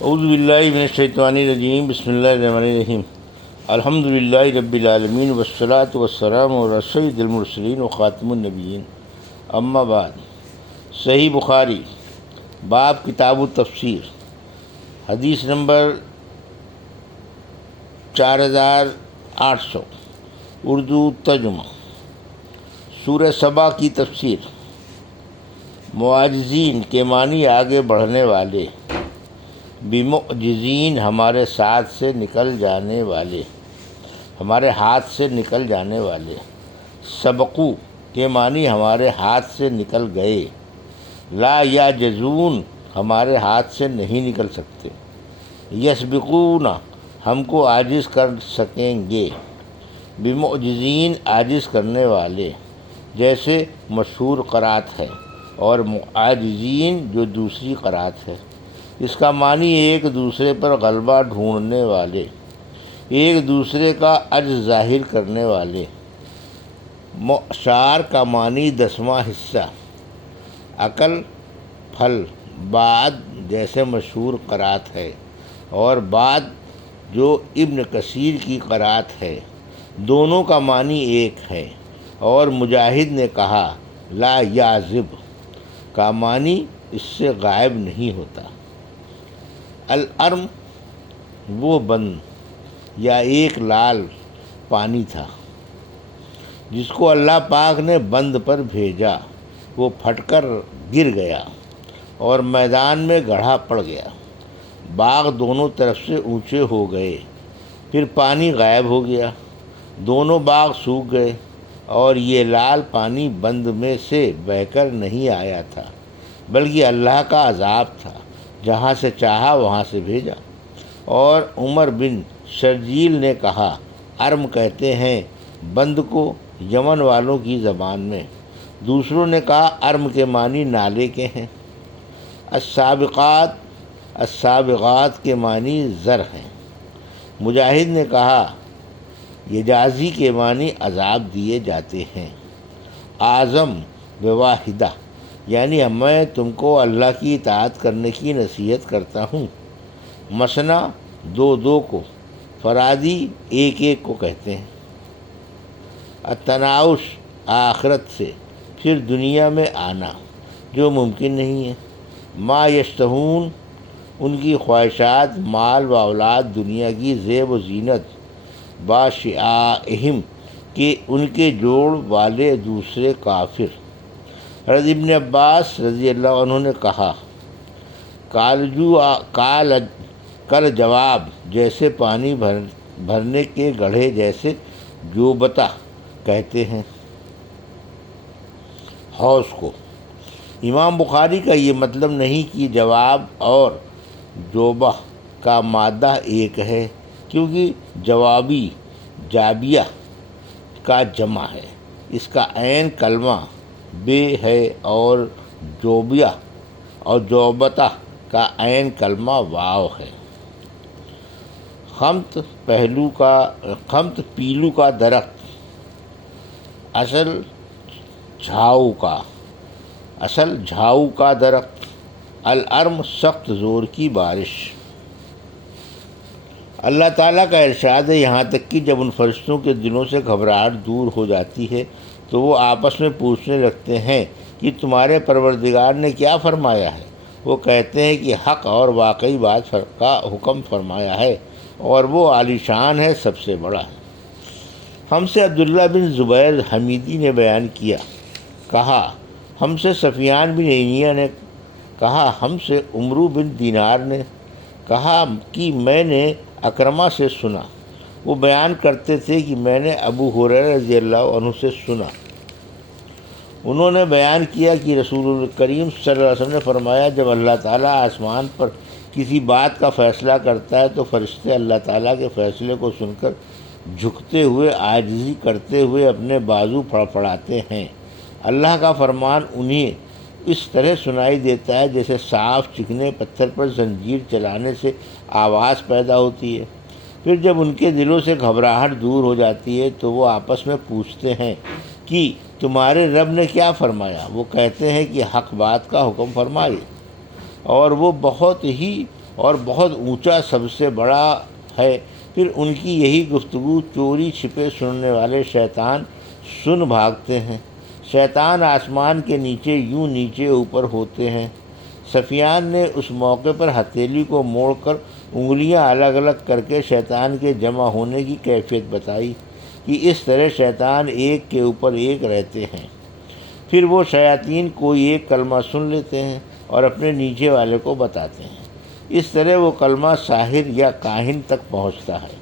اعوذ باللہ من الشیطان الرجیم، بسم اللہ الرحمن الرحیم۔ الحمد للہ رب العالمین والصلاة والسلام علی سید المرسلین وخاتم النبیین، اما بعد۔ صحیح بخاری باب کتاب التفسیر، حدیث نمبر 4800، اردو ترجمہ۔ سورہ سبا کی تفسیر۔ معاجزین کے معنی آگے بڑھنے والے، بمعجزین ہمارے ساتھ سے نکل جانے والے، ہمارے ہاتھ سے نکل جانے والے۔ سبقو کے معنی ہمارے ہاتھ سے نکل گئے، لا یعجزون ہمارے ہاتھ سے نہیں نکل سکتے، یسبقون ہم کو عاجز کر سکیں گے، بمعجزین عاجز کرنے والے، جیسے مشہور قرات ہے، اور معاجزین جو دوسری قرات ہے۔ اس کا معنی ایک دوسرے پر غلبہ ڈھونڈنے والے، ایک دوسرے کا عجز ظاہر کرنے والے۔ معشار کا معنی 10واں حصہ، عقل پھل بعد جیسے مشہور قرات ہے، اور بعد جو ابن کثیر کی قرات ہے، دونوں کا معنی ایک ہے۔ اور مجاہد نے کہا لا یعزب کا معنی اس سے غائب نہیں ہوتا۔ الارم وہ بند یا ایک لال پانی تھا جس کو اللہ پاک نے بند پر بھیجا، وہ پھٹ کر گر گیا اور میدان میں گڑھا پڑ گیا۔ باغ دونوں طرف سے اونچے ہو گئے، پھر پانی غائب ہو گیا، دونوں باغ سوکھ گئے، اور یہ لال پانی بند میں سے بہہ کر نہیں آیا تھا، بلکہ اللہ کا عذاب تھا، جہاں سے چاہا وہاں سے بھیجا۔ اور عمر بن شرجیل نے کہا ارم کہتے ہیں بند کو یمن والوں کی زبان میں، دوسروں نے کہا ارم کے معنی نالے کے ہیں۔ السابقات السابقات کے معنی زر ہیں۔ مجاہد نے کہا یجازی کے معنی عذاب دیے جاتے ہیں۔ اعظم بواحدہ یعنی میں تم کو اللہ کی اطاعت کرنے کی نصیحت کرتا ہوں۔ مثنا دو دو کو، فرادی ایک ایک کو کہتے ہیں۔ التناؤش آخرت سے، پھر دنیا میں آنا جو ممکن نہیں ہے۔ ما یشتہون ان کی خواہشات، مال و اولاد، دنیا کی زیب و زینت، باشعائہم کہ ان کے جوڑ والے دوسرے کافر۔ حضرت ابن عباس رضی اللہ عنہ نے کہا کل جواب جیسے پانی بھرنے کے گڑھے جیسے جوبتا کہتے ہیں حوض کو۔ امام بخاری کا یہ مطلب نہیں کہ جواب اور جوبہ کا مادہ ایک ہے، کیونکہ جوابی جابیہ کا جمع ہے، اس کا عین کلمہ بے ہے، اور جوبیہ اور جوبتہ کا عین کلمہ واو ہے۔ خمت پیلو کا درخت، اصل جھاؤ کا درخت۔ الارم سخت زور کی بارش۔ اللہ تعالیٰ کا ارشاد ہے یہاں تک کہ جب ان فرشتوں کے دلوں سے گھبراہٹ دور ہو جاتی ہے تو وہ آپس میں پوچھنے لگتے ہیں کہ تمہارے پروردگار نے کیا فرمایا ہے؟ وہ کہتے ہیں کہ حق اور واقعی بات کا حکم فرمایا ہے، اور وہ عالی شان ہے، سب سے بڑا ہے۔ ہم سے عبداللہ بن زبیر حمیدی نے بیان کیا، کہا ہم سے سفیان بن عینیہ نے کہا ہم سے عمرو بن دینار نے کہا کہ میں نے اکرمہ سے سنا، وہ بیان کرتے تھے کہ میں نے ابو ہریرہ رضی اللہ عنہ سے سنا، انہوں نے بیان کیا کہ رسول کریم صلی اللہ علیہ وسلم نے فرمایا جب اللہ تعالیٰ آسمان پر کسی بات کا فیصلہ کرتا ہے تو فرشتے اللہ تعالیٰ کے فیصلے کو سن کر جھکتے ہوئے عاجزی کرتے ہوئے اپنے بازو پھڑپھڑاتے ہیں۔ اللہ کا فرمان انہیں اس طرح سنائی دیتا ہے جیسے صاف چکنے پتھر پر زنجیر چلانے سے آواز پیدا ہوتی ہے۔ پھر جب ان کے دلوں سے گھبراہٹ دور ہو جاتی ہے تو وہ آپس میں پوچھتے ہیں کہ تمہارے رب نے کیا فرمایا؟ وہ کہتے ہیں کہ حق بات کا حکم فرمائے، اور وہ بہت ہی اور بہت اونچا سب سے بڑا ہے۔ پھر ان کی یہی گفتگو چوری چھپے سننے والے شیطان سن بھاگتے ہیں۔ شیطان آسمان کے نیچے یوں نیچے اوپر ہوتے ہیں۔ سفیان نے اس موقع پر ہتھیلی کو موڑ کر انگلیاں الگ الگ کر کے شیطان کے جمع ہونے کی کیفیت بتائی کہ اس طرح شیطان ایک کے اوپر ایک رہتے ہیں۔ پھر وہ شیاطین کوئی ایک کلمہ سن لیتے ہیں اور اپنے نیچے والے کو بتاتے ہیں۔ اس طرح وہ کلمہ ساحر یا کاہن تک پہنچتا ہے۔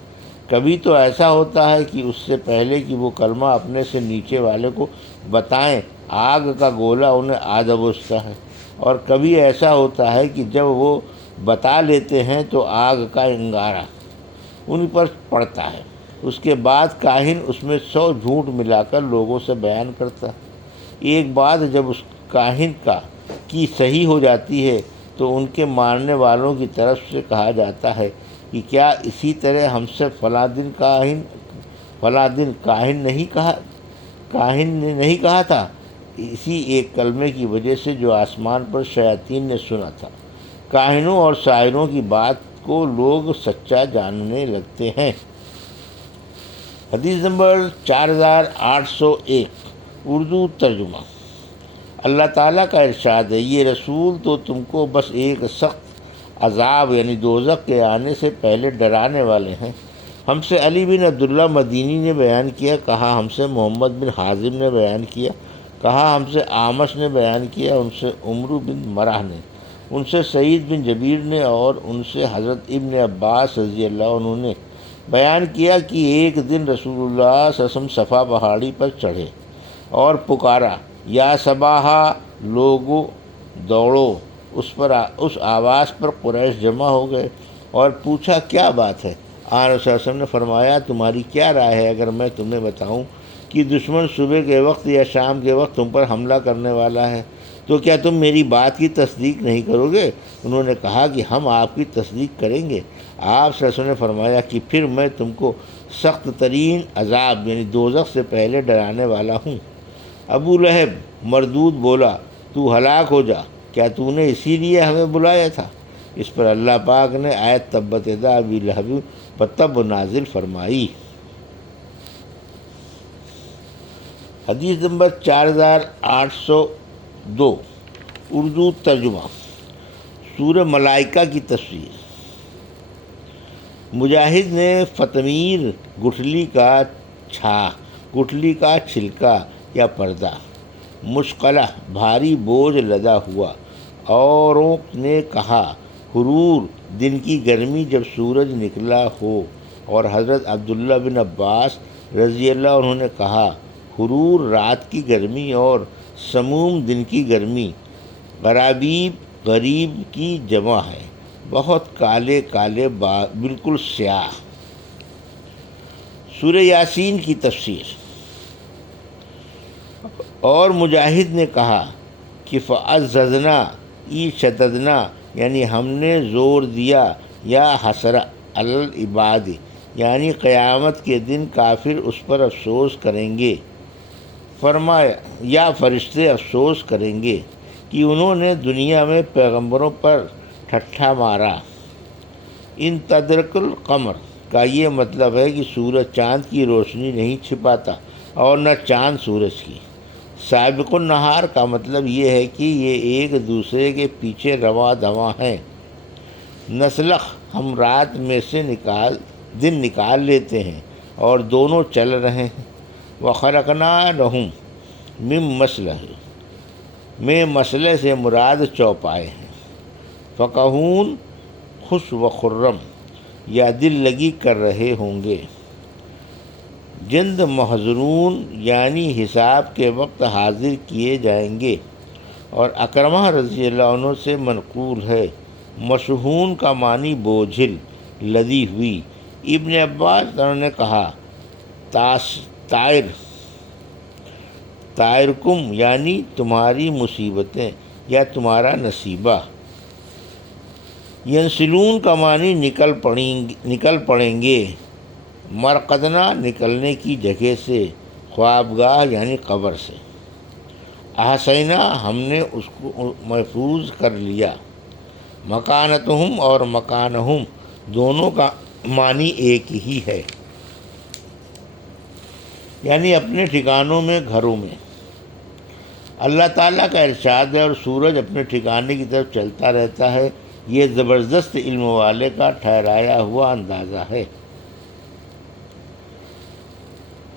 کبھی تو ایسا ہوتا ہے کہ اس سے پہلے کہ وہ کلمہ اپنے سے نیچے والے کو بتائیں آگ کا گولا انہیں آ دبوچتا ہے، اور کبھی ایسا ہوتا ہے کہ جب وہ بتا لیتے ہیں تو آگ کا انگارہ ان پر پڑتا ہے۔ اس کے بعد کاہن اس میں 100 جھوٹ ملا کر لوگوں سے بیان کرتا ہے۔ ایک بات جب اس کاہن کی صحیح ہو جاتی ہے تو ان کے ماننے والوں کی طرف سے کہا جاتا ہے کہ کیا اسی طرح ہم سے فلاں دن کاہن نے نہیں کہا تھا، اسی ایک کلمے کی وجہ سے جو آسمان پر شیاطین نے سنا تھا۔ کاہنوں اور ساحروں کی بات کو لوگ سچا جاننے لگتے ہیں۔ حدیث نمبر 4801 اردو ترجمہ۔ اللہ تعالیٰ کا ارشاد ہے، یہ رسول تو تم کو بس ایک سخت عذاب یعنی دوزخ کے آنے سے پہلے ڈرانے والے ہیں۔ ہم سے علی بن عبداللہ مدینی نے بیان کیا، کہا ہم سے محمد بن حازم نے بیان کیا، کہا ہم سے اعمش نے بیان کیا، ان سے عمرو بن مرہ نے، ان سے سعید بن جبیر نے، اور ان سے حضرت ابن عباس رضی اللہ عنہ نے بیان کیا کہ ایک دن رسول اللہ صلی اللہ علیہ وسلم صفا پہاڑی پر چڑھے اور پکارا، یا صباحا، لوگو دوڑو۔ اس آواز پر قریش جمع ہو گئے اور پوچھا کیا بات ہے؟ آن رسول اللہ علیہ وسلم نے فرمایا، تمہاری کیا رائے ہے اگر میں تمہیں بتاؤں کہ دشمن صبح کے وقت یا شام کے وقت تم پر حملہ کرنے والا ہے، تو کیا تم میری بات کی تصدیق نہیں کرو گے؟ انہوں نے کہا کہ ہم آپ کی تصدیق کریں گے۔ آپ صلی اللہ علیہ وسلم نے فرمایا کہ پھر میں تم کو سخت ترین عذاب یعنی دوزخ سے پہلے ڈرانے والا ہوں۔ ابو لہب مردود بولا، تو ہلاک ہو جا، کیا تو نے اسی لیے ہمیں بلایا تھا؟ اس پر اللہ پاک نے آیت تبت یدا ابی لہب وتب نازل فرمائی۔ حدیث نمبر 4802 اردو ترجمہ۔ سورہ ملائکہ کی تفسیر۔ مجاہد نے فتمیر گٹھلی کا چھلکا یا پردہ، مشقلہ بھاری بوجھ لدا ہوا، اوروں نے کہا حرور دن کی گرمی جب سورج نکلا ہو، اور حضرت عبداللہ بن عباس رضی اللہ عنہ نے کہا حرور رات کی گرمی اور سموم دن کی گرمی، غرابیب غریب کی جمع ہے، بہت کالے کالے بالکل سیاہ۔ سورہ یاسین کی تفسیر۔ اور مجاہد نے کہا کہ فعززنا ای شددنا یعنی ہم نے زور دیا، یا حسر العباد یعنی قیامت کے دن کافر اس پر افسوس کریں گے، فرمایا یا فرشتے افسوس کریں گے کہ انہوں نے دنیا میں پیغمبروں پر ٹھٹھا مارا۔ ان تدرک القمر کا یہ مطلب ہے کہ سورج چاند کی روشنی نہیں چھپاتا اور نہ چاند سورج کی۔ سابق النہار کا مطلب یہ ہے کہ یہ ایک دوسرے کے پیچھے رواں دواں ہیں۔ نسلخ ہم رات میں سے دن نکال لیتے ہیں اور دونوں چل رہے ہیں۔ وَخَلَقْنَا لَهُم مِّن مَّسْلَحِ میں مسئلے سے مراد چوپائے ہیں۔ فقہون خوش و خرم یا دل لگی کر رہے ہوں گے۔ جند محضرون یعنی حساب کے وقت حاضر کیے جائیں گے۔ اور اکرمہ رضی اللہ عنہ سے منقول ہے، مشحون کا معنی بوجھل، لدی ہوئی۔ ابن عباس نے کہا طائرکم یعنی تمہاری مصیبتیں یا تمہارا نصیبہ۔ ینسلون کا معنی نکل پڑیں گے، مرقدنا نکلنے کی جگہ سے، خوابگاہ یعنی قبر سے۔ احسینا ہم نے اس کو محفوظ کر لیا، مکانتہم اور مکانہم دونوں کا معنی ایک ہی ہے، یعنی اپنے ٹھکانوں میں، گھروں میں۔ اللہ تعالیٰ کا ارشاد ہے اور سورج اپنے ٹھکانے کی طرف چلتا رہتا ہے، یہ زبردست علم والے کا ٹھہرایا ہوا اندازہ ہے۔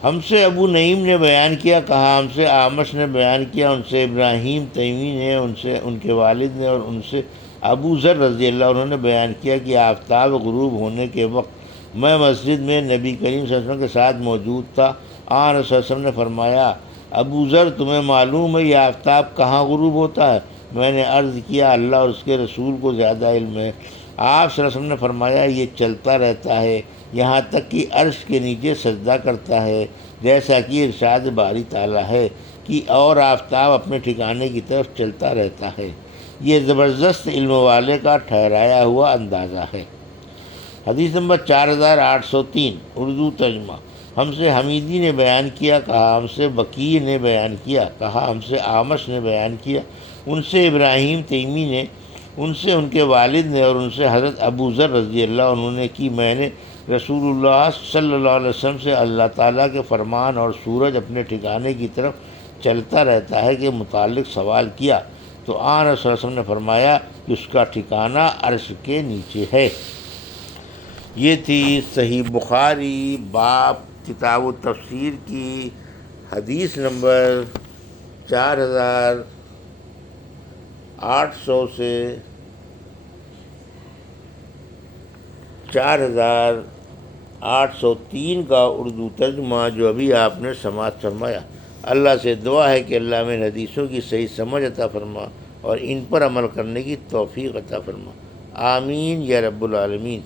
ہم سے ابو نعیم نے بیان کیا، کہا ہم سے اعمش نے بیان کیا، ان سے ابراہیم تیمی نے، ان سے ان کے والد نے، اور ان سے ابو ذر رضی اللہ عنہ نے بیان کیا کہ آفتاب غروب ہونے کے وقت میں مسجد میں نبی کریم صلی اللہ علیہ وسلم کے ساتھ موجود تھا۔ آن صلی اللہ علیہ وسلم نے فرمایا، ابو ذر تمہیں معلوم ہے یہ آفتاب کہاں غروب ہوتا ہے؟ میں نے عرض کیا اللہ اور اس کے رسول کو زیادہ علم ہے۔ آپ صلی اللہ علیہ وسلم نے فرمایا یہ چلتا رہتا ہے یہاں تک کہ عرش کے نیچے سجدہ کرتا ہے، جیسا کہ ارشاد باری تعالیٰ ہے کہ اور آفتاب اپنے ٹھکانے کی طرف چلتا رہتا ہے، یہ زبردست علم والے کا ٹھہرایا ہوا اندازہ ہے۔ حدیث نمبر 4803 اردو ترجمہ۔ ہم سے حمیدی نے بیان کیا، کہا ہم سے وکیع نے بیان کیا، کہا ہم سے اعمش نے بیان کیا، ان سے ابراہیم تیمی نے، ان سے ان کے والد نے، اور ان سے حضرت ابو ذر رضی اللہ عنہ نے کہ میں نے رسول اللہ صلی اللہ علیہ وسلم سے اللہ تعالیٰ کے فرمان اور سورج اپنے ٹھکانے کی طرف چلتا رہتا ہے کے متعلق سوال کیا، تو آن صلی اللہ علیہ وسلم نے فرمایا کہ اس کا ٹھکانہ عرش کے نیچے ہے۔ یہ تھی صحیح بخاری باب کتاب التفسیر کی حدیث نمبر 4800 سے 4803 کا اردو ترجمہ جو ابھی آپ نے سماعت فرمایا۔ اللہ سے دعا ہے کہ اللہ میں حدیثوں کی صحیح سمجھ عطا فرما اور ان پر عمل کرنے کی توفیق عطا فرما، آمین یا رب العالمین۔